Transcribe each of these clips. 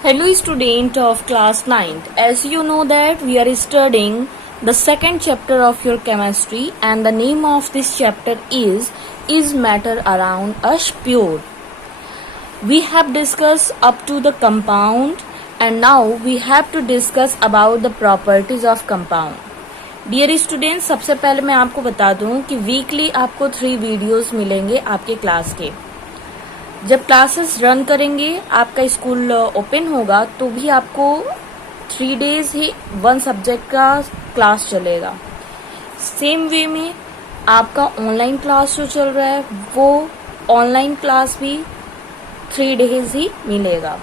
Hello student of class 9th. As you know that we are studying the second chapter of your chemistry and the name of this chapter is matter around us pure? We have discussed up to the compound and now we have to discuss about the properties of compound. Dear student, सबसे पहले मैं आपको बता दूं कि weekly आपको 3 videos मिलेंगे आपके क्लास के. जब क्लासेस रन करेंगे, आपका स्कूल ओपन होगा तो भी आपको 3 डेज ही 1 सब्जेक्ट का क्लास चलेगा. सेम वे में आपका ऑनलाइन क्लास जो चल रहा है वो ऑनलाइन क्लास भी 3 डेज ही मिलेगा.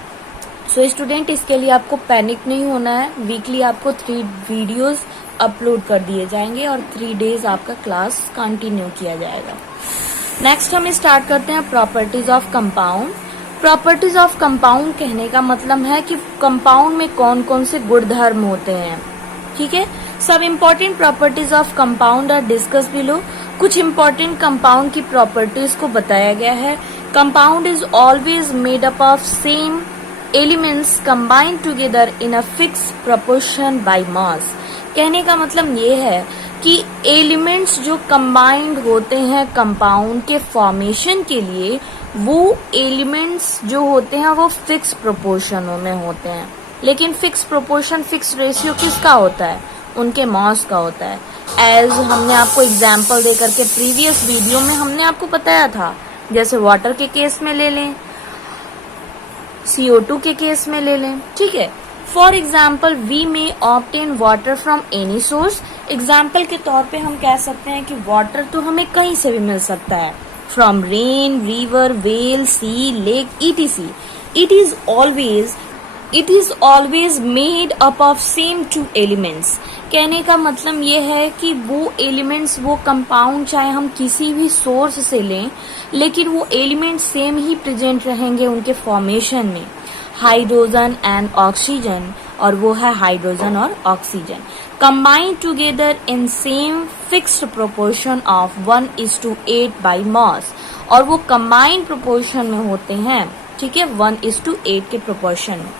सो स्टूडेंट, इसके लिए आपको पैनिक नहीं होना है. वीकली आपको 3 वीडियोस अपलोड कर दिए जाएंगे और 3 डेज आपका क्लास कंटिन्यू किया जाएगा. नेक्स्ट हम स्टार्ट करते हैं properties of compound. Properties of compound कहने का मतलब है कि कंपाउंड में कौन कौन से गुणधर्म होते हैं. ठीक है, सब important properties of compound are discuss below. कुछ इम्पोर्टेंट कंपाउंड की प्रॉपर्टीज को बताया गया है. Compound is always made up of same elements combined together in a fix proportion by mass. कहने का मतलब ये है कि एलिमेंट्स जो कंबाइंड होते हैं कंपाउंड के फॉर्मेशन के लिए, वो एलिमेंट्स जो होते हैं वो फिक्स प्रोपोर्शनों में होते हैं. लेकिन फिक्स प्रोपोर्शन, फिक्स रेशियो किसका होता है? उनके मास का होता है. एज हमने आपको एग्जाम्पल देकर के प्रीवियस वीडियो में हमने आपको बताया था. जैसे वाटर के केस में ले लें, CO2 के केस में ले लें. ठीक है, for example we may obtain water from any source. Example के तौर पे हम कह सकते हैं कि वाटर तो हमें कहीं से भी मिल सकता है. From rain, river, well, sea, lake, etc. It is always made up of same 2 elements. कहने का मतलब ये है कि वो एलिमेंट्स, वो कंपाउंड चाहे हम किसी भी सोर्स से लें, लेकिन वो एलिमेंट्स सेम ही प्रेजेंट रहेंगे उनके फॉर्मेशन में. हाइड्रोजन एंड ऑक्सीजन, और वो है हाइड्रोजन और oxygen, combined together in same fixed proportion of 1:8 by mass. और वो combined proportion में होते हैं. ठीक है, 1:8 के proportion में.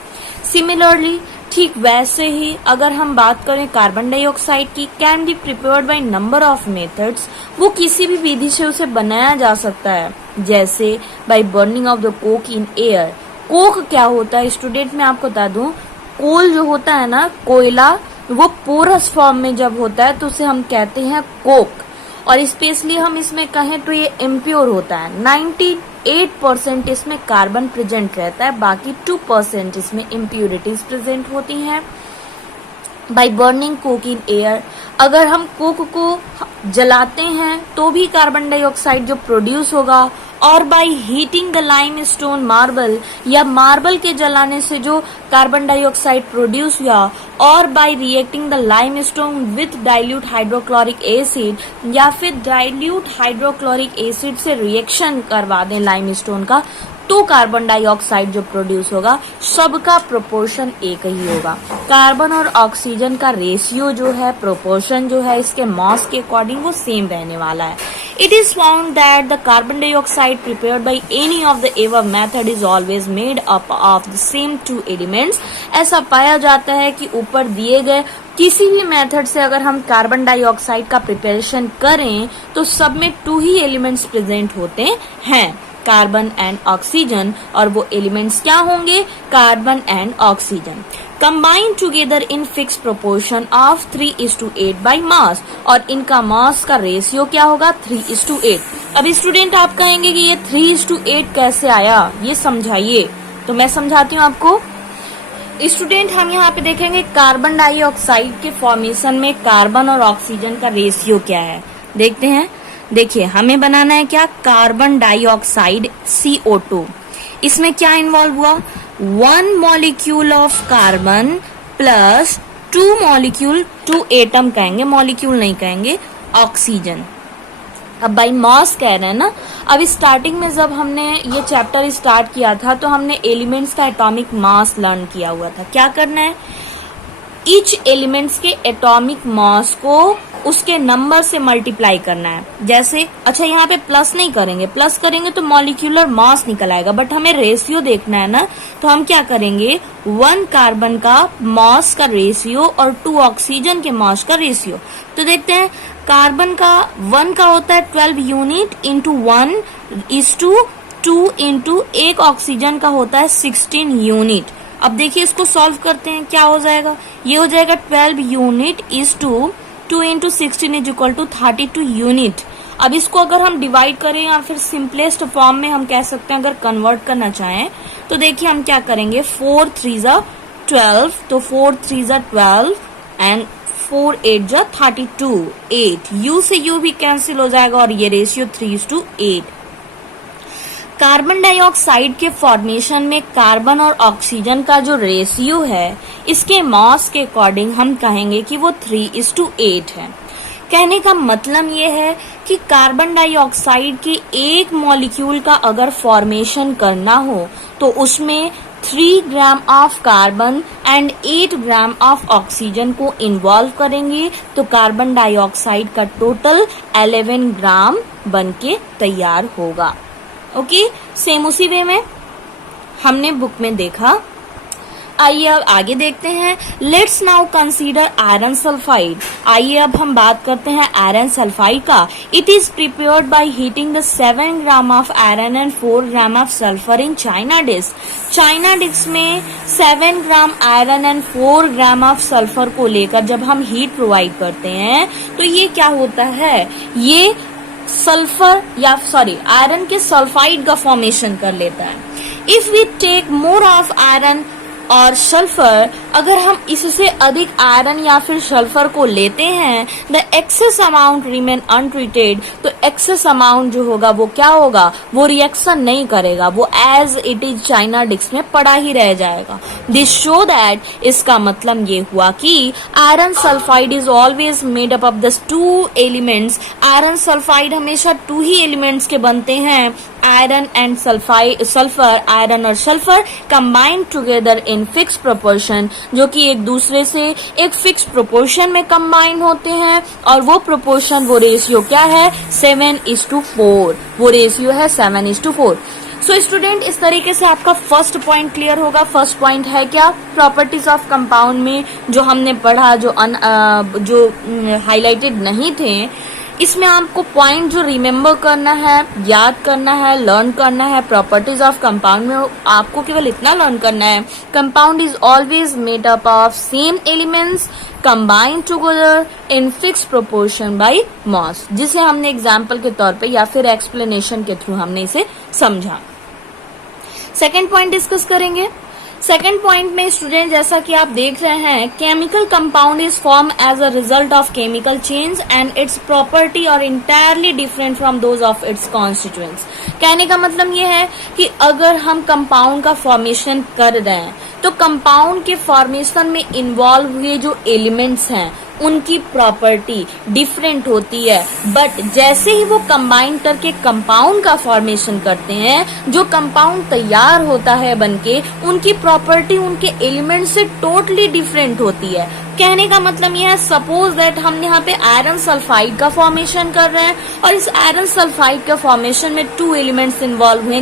सिमिलरली, ठीक वैसे ही अगर हम बात करें कार्बन डाइऑक्साइड की, can be prepared by number of methods. वो किसी भी विधि से उसे बनाया जा सकता है. जैसे by burning of the Coke in air. Coke क्या होता है स्टूडेंट, मैं आपको बता दूं. कोल जो होता है ना, कोयला, वो पोरस फॉर्म में जब होता है तो उसे हम कहते हैं कोक. और स्पेशली हम इसमें कहें तो ये इम्प्योर होता है. 98% इसमें कार्बन प्रेजेंट रहता है, बाकी 2% इसमें इम्प्योरिटीज प्रेजेंट होती हैं. By burning Coke in air, अगर हम कोक को जलाते हैं तो भी कार्बन डाइऑक्साइड जो प्रोड्यूस होगा. और bye heating the limestone marble, या मार्बल के जलाने से जो कार्बन डाइऑक्साइड प्रोड्यूस हुआ. और bye reacting the limestone with dilute hydrochloric acid, या फिर डाइल्यूट हाइड्रोक्लोरिक एसिड से रिएक्शन करवा दें लाइमस्टोन का, तो कार्बन डाइऑक्साइड जो प्रोड्यूस होगा सबका प्रोपोर्शन एक ही होगा. कार्बन और ऑक्सीजन का रेशियो जो है, प्रोपोर्शन जो है, इसके मास के अकॉर्डिंग वो सेम रहने वाला है. It is found that the carbon dioxide prepared by any of the above method is always made up of the same 2 elements. ऐसा पाया जाता है कि ऊपर दिए गए किसी भी मेथड से अगर हम कार्बन डाइऑक्साइड का प्रिपरेशन करें तो सब में 2 ही एलिमेंट्स प्रेजेंट होते हैं, कार्बन एंड ऑक्सीजन. और वो एलिमेंट्स क्या होंगे? Carbon and oxygen, combined together in fixed proportion of 3:8 by mass. और इनका मास का रेशियो क्या होगा? 3:8. अब स्टूडेंट आप कहेंगे कि ये 3:8 कैसे आया, ये समझाइए. तो मैं समझाती हूँ आपको. स्टूडेंट, हम यहाँ पे देखेंगे कार्बन डाइऑक्साइड के फॉर्मेशन में कार्बन और ऑक्सीजन का रेशियो क्या है. देखते हैं. देखिए, हमें बनाना है क्या? Carbon dioxide CO2. इसमें क्या इन्वॉल्व हुआ? 1 molecule of carbon plus 2 molecule, 2 atom कहेंगे, मॉलिक्यूल नहीं कहेंगे, ऑक्सीजन. अब बाई मास कह रहे हैं ना. अब स्टार्टिंग में जब हमने ये चैप्टर स्टार्ट किया था तो हमने एलिमेंट्स का एटॉमिक मास लर्न किया हुआ था. क्या करना है? ईच एलिमेंट्स के एटॉमिक मास को उसके नंबर से मल्टीप्लाई करना है। जैसे अच्छा यहाँ पे प्लस नहीं करेंगे, प्लस करेंगे तो मॉलिक्यूलर मास निकल आएगा, बट हमें रेशियो देखना है ना, तो हम क्या करेंगे 1 कार्बन का मास का रेशियो और 2 ऑक्सीजन के मास का रेशियो। तो देखते हैं कार्बन का 1 का होता है 12 unit into 1 is to 2 into एक ऑक्सीजन का होता है 16 यूनिट। अब देखिए इसको सॉल्व करते हैं, क्या हो जाएगा, ये हो जाएगा 12 unit is to 2 into 16 is equal to 32 unit. अब इसको अगर हम डिवाइड करें या फिर सिंपलेस्ट फॉर्म में हम कह सकते हैं अगर कन्वर्ट करना चाहें तो देखिए हम क्या करेंगे 4 3 जा 12, तो 4 3 जा 12 एंड 4 8 जा 32, 8 यू से यू भी कैंसिल हो जाएगा और ये रेशियो 3:8। कार्बन डाइऑक्साइड के फॉर्मेशन में कार्बन और ऑक्सीजन का जो रेशियो है इसके मास के अकॉर्डिंग हम कहेंगे कि वो 3:8 है। कहने का मतलब ये है कि कार्बन डाइऑक्साइड के एक मॉलिक्यूल का अगर फॉर्मेशन करना हो तो उसमें 3 gram of carbon and 8 gram of oxygen को इन्वॉल्व करेंगे तो कार्बन डाइऑक्साइड का टोटल 11 ग्राम बनके तैयार होगा। ओके, सेम उसी वे में हमने बुक में देखा। आइए अब आगे देखते हैं। Let's now consider iron sulphide. आइए अब हम बात करते हैं आयरन सल्फाइड का। It is prepared by heating the 7 gram of iron and 4 gram of sulphur in china disc. China disc में 7 gram iron and 4 gram of sulphur को लेकर जब हम हीट प्रोवाइड करते हैं तो ये क्या होता है, ये सल्फर या आयरन के सल्फाइड का फॉर्मेशन कर लेता है। If we take more of iron और सल्फर, अगर हम इससे अधिक आयरन या फिर सल्फर को लेते हैं the excess amount remain untreated, तो एक्सेस अमाउंट जो होगा वो क्या होगा, वो रिएक्शन नहीं करेगा, वो as it is china disc में पड़ा ही रह जाएगा। दिस शो दैट, इसका मतलब ये हुआ कि iron sulphide is always made up of the 2 elements. Iron sulphide हमेशा 2 ही एलिमेंट्स के बनते हैं, आयरन एंड सल्फर, आयरन और sulphur combined together in fix proportion, जो कि एक दूसरे से एक फिक्स प्रोपोर्शन में कंबाइन होते हैं और वो प्रोपोर्शन, वो रेशियो क्या है 7:4, वो रेशियो है 7:4। सो स्टूडेंट, इस तरीके से आपका फर्स्ट पॉइंट क्लियर होगा। फर्स्ट पॉइंट है क्या, प्रॉपर्टीज ऑफ कंपाउंड में जो हमने पढ़ा, जो हाईलाइटेड नहीं थे, इसमें आपको पॉइंट जो रिमेम्बर करना है, याद करना है, लर्न करना है। प्रॉपर्टीज ऑफ कंपाउंड में आपको केवल इतना लर्न करना है, compound is always made up of same elements combined together in fix proportion by मास, जिसे हमने एग्जाम्पल के तौर पे या फिर एक्सप्लेनेशन के थ्रू हमने इसे समझा। सेकेंड पॉइंट डिस्कस करेंगे। सेकेंड पॉइंट में स्टूडेंट, जैसा कि आप देख रहे हैं, chemical compound is form as a result of chemical change and its property are entirely different from those of its constituents. कहने का मतलब ये है कि अगर हम कंपाउंड का फॉर्मेशन कर रहे हैं तो कंपाउंड के फॉर्मेशन में इन्वॉल्व हुए जो एलिमेंट्स हैं उनकी प्रॉपर्टी डिफरेंट होती है, बट जैसे ही वो कंबाइन करके कंपाउंड का फॉर्मेशन करते हैं, जो कंपाउंड तैयार होता है बनके, उनकी प्रॉपर्टी उनके एलिमेंट से टोटली डिफरेंट होती है। कहने का मतलब यह है, सपोज दैट हम यहाँ पे आयरन सल्फाइड का फॉर्मेशन कर रहे हैं और इस आयरन सल्फाइड का फॉर्मेशन में 2 एलिमेंट्स इन्वॉल्व हुए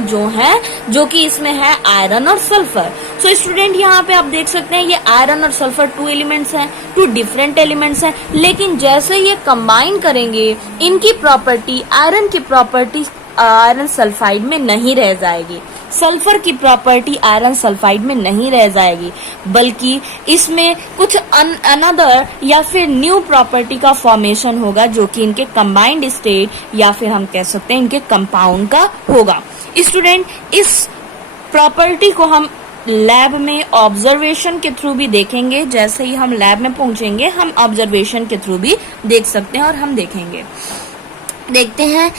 जो कि इसमें है आयरन और सल्फर। सो स्टूडेंट, यहाँ पे आप देख सकते हैं ये आयरन और सल्फर 2 एलिमेंट्स हैं, 2 डिफरेंट एलिमेंट्स हैं, लेकिन जैसे ये कंबाइन करेंगे इनकी प्रॉपर्टी, आयरन की प्रॉपर्टी आयरन सल्फाइड में नहीं रह जाएगी, सल्फर की प्रॉपर्टी आयरन सल्फाइड में नहीं रह जाएगी, बल्कि इसमें कुछ अनदर या फिर न्यू प्रॉपर्टी का फॉर्मेशन होगा जो कि इनके कंबाइंड स्टेट या फिर हम कह सकते हैं इनके कंपाउंड का होगा। स्टूडेंट, इस प्रॉपर्टी को हम लैब में ऑब्जर्वेशन के थ्रू भी देखेंगे। जैसे ही हम लैब में पहुंचेंगे हम ऑब्जर्वेशन के थ्रू भी देख सकते हैं और हम देखेंगे। देखते हैं,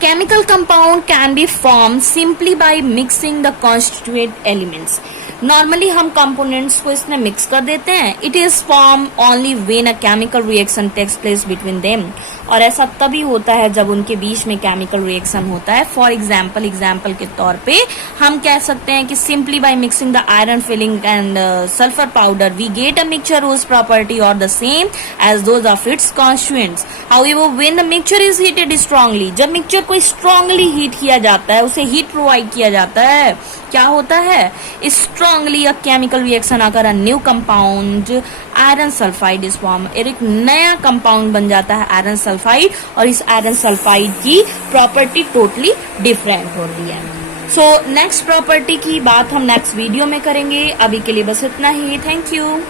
chemical compound can be formed simply by mixing the constituent elements. Normally हम कंपोनेंट्स को इसमें मिक्स कर देते हैं। It is form only when a chemical reaction takes place between them. और ऐसा तभी होता है जब उनके बीच में केमिकल रिएक्शन होता है। फॉर एग्जाम्पल के तौर पे हम कह सकते हैं कि simply by mixing the iron filing and sulphur powder we get a mixture whose property or the same as those of its constituents. However, when the mixture is heated strongly, जब mixture को strongly heat किया जाता है, उसे heat provide किया जाता है, क्या होता है? स्ट्रांगली अ केमिकल रिएक्शन आकर a new compound iron sulphide is form. एक नया कंपाउंड बन जाता है आयरन सल्फाइड, और इस आयरन सल्फाइड की प्रॉपर्टी टोटली डिफरेंट हो रही है। सो नेक्स्ट प्रॉपर्टी की बात हम नेक्स्ट वीडियो में करेंगे। अभी के लिए बस इतना ही। Thank you.